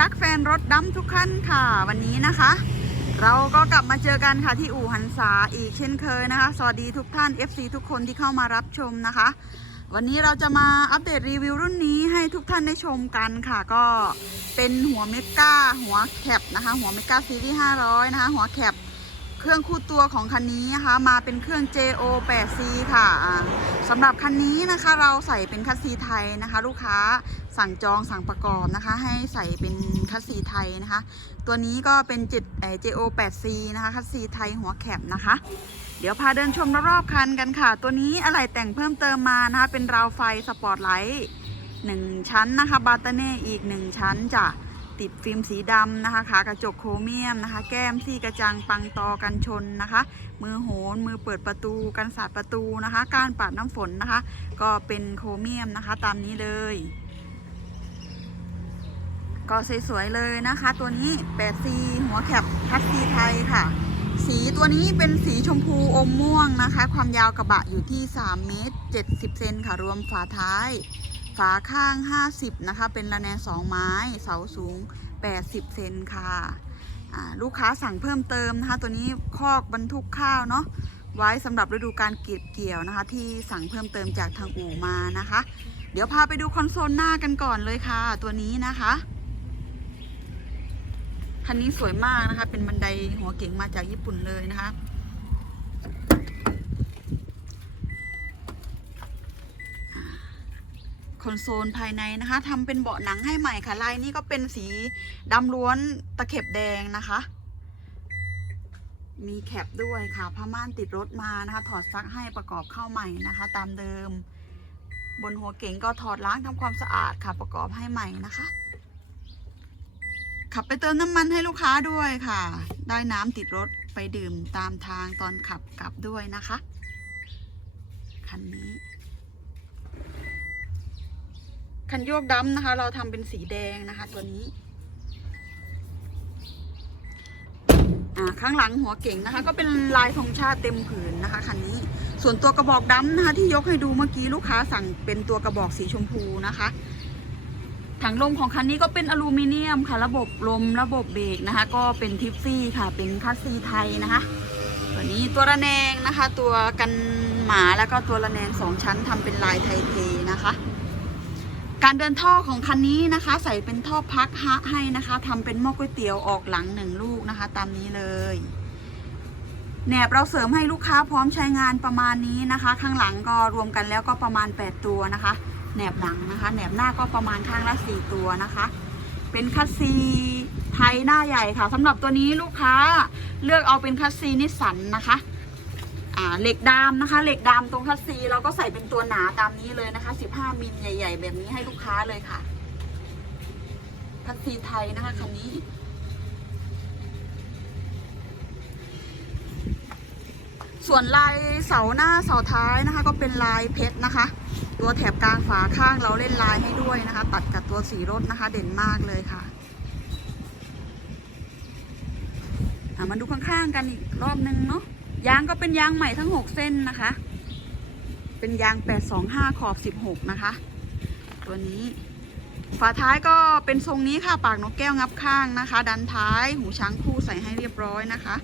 รักแฟนรถดัมทุกท่านค่ะวันนี้นะคะ เราก็กลับมาเจอกันค่ะที่อู่หันษาอีกเช่นเคยนะคะ สวัสดีทุกท่าน FC ทุกคนที่เข้ามารับชมนะคะ วันนี้เราจะมาอัปเดตรีวิวรุ่นนี้ให้ทุกท่านได้ชมกันค่ะ ก็เป็นหัวเมกาหัวแคปนะคะ หัวเมกาซีรีส์500 นะคะ หัวแคป เครื่องคู่ตัวของคันนี้นะคะมาเป็นเครื่อง JO 8C ค่ะสำหรับคันนี้นะคะเราใส่เป็นคัสซีไทยนะคะ ลูกค้าสั่งจองสั่งประกอบนะคะ ให้ใส่เป็นคัสซีไทยนะคะ ตัวนี้ก็เป็นจิต JO 8C นะคะคัสซีไทยหัวแคบนะคะ เดี๋ยวพาเดินชมรอบๆคันกันค่ะ ตัวนี้อะไรแต่งเพิ่มเติมมานะคะเป็นราวไฟสปอร์ตไลท์หนึ่งชั้นนะคะบาตเน่อีกหนึ่งชั้นจ้ะ ติดฟิล์มสีดำนะคะขากระจกโครเมียมนะคะ แก้มซี่กระจังปังตอกันชนนะคะ มือโหนมือเปิดประตูกันสาดประตูนะคะ การปัดน้ำฝนนะคะ ก็เป็นโครเมียมนะคะตามนี้เลย ก็สวยๆเลยนะคะ ตัวนี้ 8C หัวแคปพัดซีไทยค่ะ สีตัวนี้เป็นสีชมพูอมม่วงนะคะ ความยาวกระบะอยู่ที่3เมตร70เซนค่ะรวมฝาท้าย ฝาข้าง 50 นะคะ เป็นระแนง2 ไม้ เสาสูง 80 เซนค่ะ ลูกค้าสั่งเพิ่มเติมนะคะ ตัวนี้คอกบรรทุกข้าวเนาะ ไว้สำหรับฤดูการเก็บเกี่ยวนะคะ ที่สั่งเพิ่มเติมจากทางอู่มานะคะ เดี๋ยวพาไปดูคอนโซลหน้ากันก่อนเลยค่ะ ตัวนี้นะคะ คันนี้สวยมากนะคะ เป็นบันไดหัวเก๋งมาจากญี่ปุ่นเลยนะคะ คอนโซลภายในนะคะทำเป็นเบาะหนังให้ใหม่ค่ะ ลายนี้ก็เป็นสีดำล้วนตะเข็บแดงนะคะ มีแคปด้วยค่ะผ้าม่านติดรถมานะคะ ถอดซักให้ประกอบเข้าใหม่นะคะ ตามเดิม บนหัวเก๋งก็ถอดล้างทำความสะอาดค่ะประกอบให้ใหม่นะคะ ขับไปเติมน้ำมันให้ลูกค้าด้วยค่ะ ได้น้ำติดรถไปดื่มตามทางตอนขับกลับด้วยนะคะ คันนี้ คันโยกดำนะคะ เราทำเป็นสีแดงนะคะ ตัวนี้อ่าข้างหลังหัวเก่งนะคะ ก็เป็นลายธงชาติเต็มผืนนะคะคันนี้ ส่วนตัวกระบอกดำนะคะที่ยกให้ดูเมื่อกี้ลูกค้าสั่งเป็นตัวกระบอกสีชมพูนะคะถังลมของคันนี้ก็เป็นอลูมิเนียมค่ะ ระบบลมระบบเบรกนะคะ ก็เป็นทิฟฟี่ค่ะ เป็นคัสซีไทยนะคะ ตัวนี้ตัวระแนงนะคะ ตัวกันหมาแล้วก็ตัวระแนงสองชั้นทำเป็นลายไทยเทนะคะ การเดินท่อของคันนี้นะคะ ใส่เป็นท่อพักฮะให้นะคะทำเป็นหม้อก๋วยเตี๋ยวออกหลังหนึ่งลูกนะคะ ตามนี้เลยแหนบเราเสริมให้ลูกค้าพร้อมใช้งานประมาณนี้นะคะ ข้างหลังก็รวมกันแล้วก็ประมาณ 8 ตัวนะคะแหนบหลังนะคะแหนบหน้าก็ประมาณข้างละ4ตัวนะคะ เป็นคัสซีไทยหน้าใหญ่ค่ะสำหรับตัวนี้ลูกค้าเลือกเอาเป็นคัสซีนิสันนะคะ เหล็กดามนะคะ เหล็กดามตรงคัสซีเราก็ใส่เป็นตัวหนาตามนี้เลยนะคะ 15 มิลใหญ่ ๆ แบบนี้ให้ลูกค้าเลยค่ะคัสซีไทยนะคะคันนี้ ส่วนลายเสาหน้าเสาท้ายนะคะ ก็เป็นลายเพชรนะคะ ตัวแถบกลางฝาข้างเราเล่นลายให้ด้วยนะคะ ตัดกับตัวสีรถนะคะ เด่นมากเลยค่ะมาดูข้างๆกันอีกรอบนึงเนาะ ยางก็เป็นยางใหม่ทั้ง 6 เส้นนะคะ เป็นยาง 825 ขอบ 16 นะคะ ตัวนี้ ฝาท้ายก็เป็นทรงนี้ค่ะ ปากนกแก้วงับข้างนะคะ ดันท้าย หูช้างคู่ใส่ให้เรียบร้อยนะคะ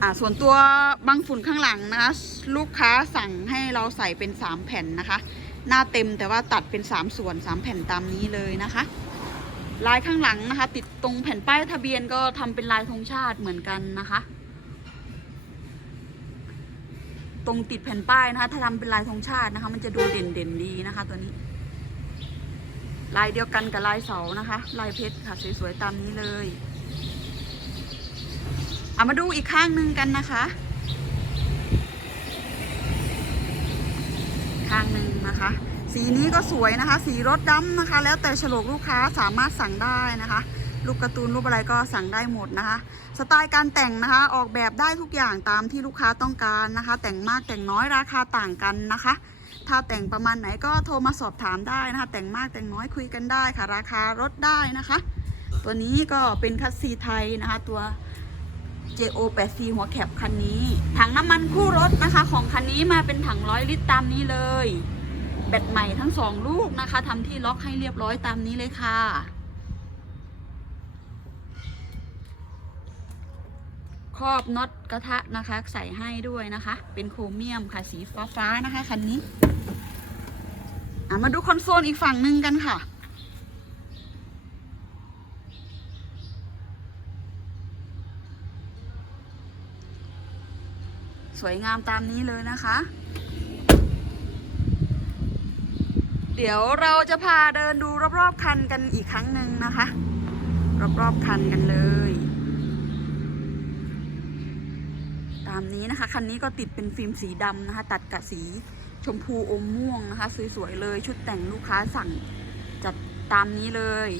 อ่าส่วนตัวบังฝุ่นข้างหลังนะคะ ลูกค้าสั่งให้เราใส่เป็น 3 แผ่นนะคะ หน้าเต็มแต่ว่าตัดเป็น 3 ส่วน 3 แผ่นตามนี้เลยนะคะ ลายข้างหลังนะคะ ติดตรงแผ่นป้ายทะเบียนก็ทำเป็นลายธงชาติเหมือนกันนะคะ ตรงติดแผ่นป้ายนะคะ ถ้าทำเป็นลายธงชาตินะคะ มันจะดูเด่นเด่นดีนะคะ ตัวนี้ ลายเดียวกันกับลายเสานะคะ ลายเพชรค่ะสวยๆตามนี้เลยเอามาดูอีกข้างหนึ่งกันนะคะ ข้างหนึ่งนะคะ สีนี้ก็สวยนะคะ สีรถดำนะคะ แล้วแต่ฉลกลูกค้าสามารถสั่งได้นะคะ ลูกการ์ตูนรูปอะไรก็สั่งได้หมดนะคะ สไตล์การแต่งนะคะ ออกแบบได้ทุกอย่างตามที่ลูกค้าต้องการนะคะ แต่งมากแต่งน้อยราคาต่างกันนะคะ ถ้าแต่งประมาณไหนก็โทรมาสอบถามได้นะคะ แต่งมากแต่งน้อยคุยกันได้ค่ะ ราคารถได้นะคะ ตัวนี้ก็เป็นคัสซีไทยนะคะ ตัว JO 8 c หัวแคปคันนี้ ถังน้ำมันคู่รถนะคะ ของคันนี้มาเป็นถังร้อยลิตรตามนี้เลย แบตใหม่ทั้งสองลูกนะคะทำที่ล็อกให้เรียบร้อยตามนี้เลยค่ะ ครอบน็อตกระทะนะคะ ใส่ให้ด้วยนะคะ เป็นโครเมียมค่ะสีฟ้าฟ้าๆนะคะคันนี้มาดูคอนโซลอีกฝั่งหนึ่งกันค่ะ สวยงามตามนี้เลยนะคะ เดี๋ยวเราจะพาเดินดูรอบๆคันกันอีกครั้งหนึ่งนะคะ รอบๆคันกันเลย ตามนี้นะคะ คันนี้ก็ติดเป็นฟิล์มสีดำนะคะ ตัดกับสีชมพูอมม่วงนะคะ สวยๆเลย ชุดแต่งลูกค้าสั่งจัดตามนี้เลย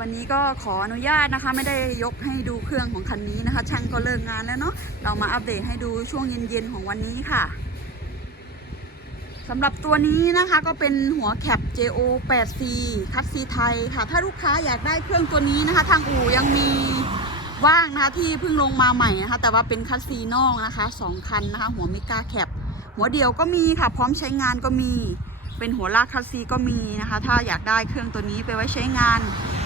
วันนี้ก็ขออนุญาตนะคะ ไม่ได้ยกให้ดูเครื่องของคันนี้นะคะ ช่างก็เลิกงานแล้วเนาะเรามาอัปเดตให้ดูช่วงเย็นๆของวันนี้ค่ะ สำหรับตัวนี้นะคะก็เป็นหัวแคป JO 8C คัตซีไทยค่ะ ถ้าลูกค้าอยากได้เครื่องตัวนี้นะคะ ทางอู่ยังมีว่างนะคะที่เพิ่งลงมาใหม่นะคะ แต่ว่าเป็นคัตซีนอกนะคะสองคันนะคะ หัวเมกาแคป หัวเดียวก็มีค่ะ พร้อมใช้งานก็มี เป็นหัวลากคัตซีก็มีนะคะ ถ้าอยากได้เครื่องตัวนี้ไปไว้ใช้งาน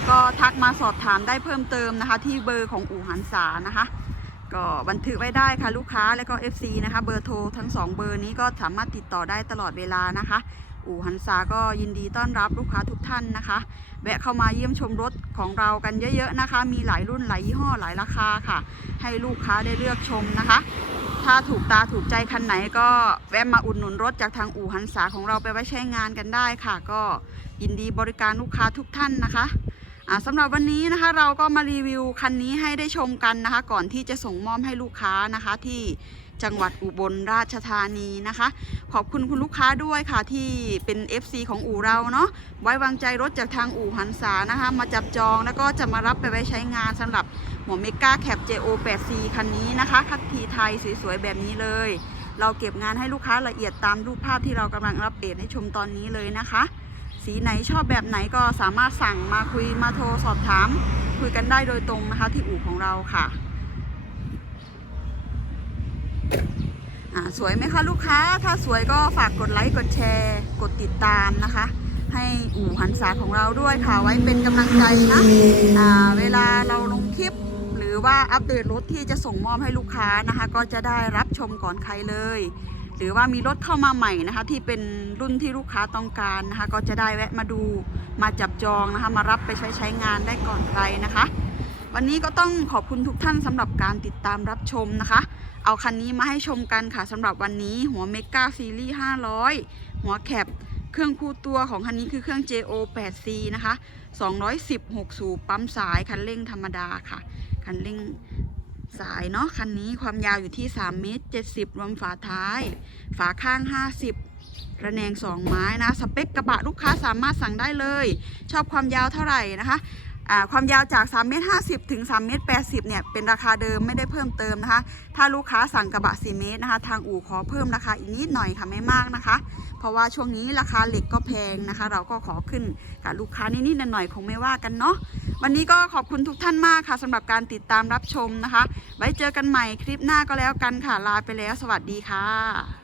ก็ทักมาสอบถามได้เพิ่มเติมนะคะ ที่เบอร์ของอู่หันษานะคะ ก็บันทึกไว้ได้ค่ะลูกค้าและก็ FC นะคะ เบอร์โทรทั้ง 2 เบอร์นี้ก็สามารถติดต่อได้ตลอดเวลานะคะ อู่หันษาก็ยินดีต้อนรับลูกค้าทุกท่านนะคะ แวะเข้ามาเยี่ยมชมรถของเรากันเยอะๆนะคะ มีหลายรุ่นหลายยี่ห้อหลายราคาค่ะ ให้ลูกค้าได้เลือกชมนะคะ ถ้าถูกตาถูกใจคันไหนก็แวะมาอุดหนุนรถจากทางอู่หันษาของเราไปไว้ใช้งานกันได้ค่ะ ก็ยินดีบริการลูกค้าทุกท่านนะคะ สำหรับวันนี้นะคะเราก็มารีวิวคันนี้ให้ได้ชมกันนะคะ ก่อนที่จะส่งมอบให้ลูกค้านะคะที่จังหวัดอุบลราชธานีนะคะ ขอบคุณคุณลูกค้าด้วยค่ะที่เป็น FC ของอู่เราเนาะไว้วางใจรถจากทางอู่หันษานะคะ มาจับจองแล้วก็จะมารับไปไว้ใช้งานสำหรับหมวเมกาแคป JO 8C คันนี้นะคะคัดทีไทยสวยๆแบบนี้เลย เราเก็บงานให้ลูกค้าละเอียดตามรูปภาพที่เรากำลังอัปเดตให้ชมตอนนี้เลยนะคะ สีไหนชอบแบบไหนก็สามารถสั่งมาคุยมาโทรสอบถาม คุยกันได้โดยตรงนะคะที่อู่ของเราค่ะสวยไหมคะลูกค้า ถ้าสวยก็ฝากกดไลค์กดแชร์ กดติดตามนะคะ ให้อู่หันษาของเราด้วยค่ะไว้เป็นกำลังใจนะอ่าเวลาเราลงคลิป หรือว่าอัปเดตรถที่จะส่งมอบให้ลูกค้านะคะ ก็จะได้รับชมก่อนใครเลย หรือว่ามีรถเข้ามาใหม่นะคะ ที่เป็นรุ่นที่ลูกค้าต้องการนะคะ ก็จะได้แวะมาดูมาจับจองนะคะ มารับไปใช้ใช้งานได้ก่อนใครนะคะ วันนี้ก็ต้องขอบคุณทุกท่านสำหรับการติดตามรับชมนะคะ เอาคันนี้มาให้ชมกันค่ะสำหรับวันนี้หัวเมกาซีรีส์500 หัวแคปเครื่องคู่ตัวของคันนี้คือเครื่อง JO 8C นะคะ 216สูบปั๊มสายคันเร่งธรรมดาค่ะ คันเร่ง สายเนาะคันนี้ความยาวอยู่ที่3เมตร70 รวมฝาท้าย ฝาข้าง 50 ระแนง 2 ไม้นะ สเปคกระบะลูกค้าสามารถสั่งได้เลย ชอบความยาวเท่าไหร่นะคะ ความยาวจาก3เมตร50 ถึง3เมตร80 เนี่ย เป็นราคาเดิมไม่ได้เพิ่มเติมนะคะ ถ้าลูกค้าสั่งกระบะ 4 เมตรนะคะ ทางอู่ขอเพิ่มราคาอีกนิดหน่อยค่ะไม่มากนะคะ เพราะว่าช่วงนี้ราคาเหล็กก็แพงนะคะ เราก็ขอขึ้นกับลูกค้านิดๆหน่อยๆคงไม่ว่ากันเนาะ วันนี้ก็ขอบคุณทุกท่านมากค่ะสำหรับการติดตามรับชมนะคะ ไว้เจอกันใหม่คลิปหน้าก็แล้วกันค่ะลาไปแล้ว สวัสดีค่ะ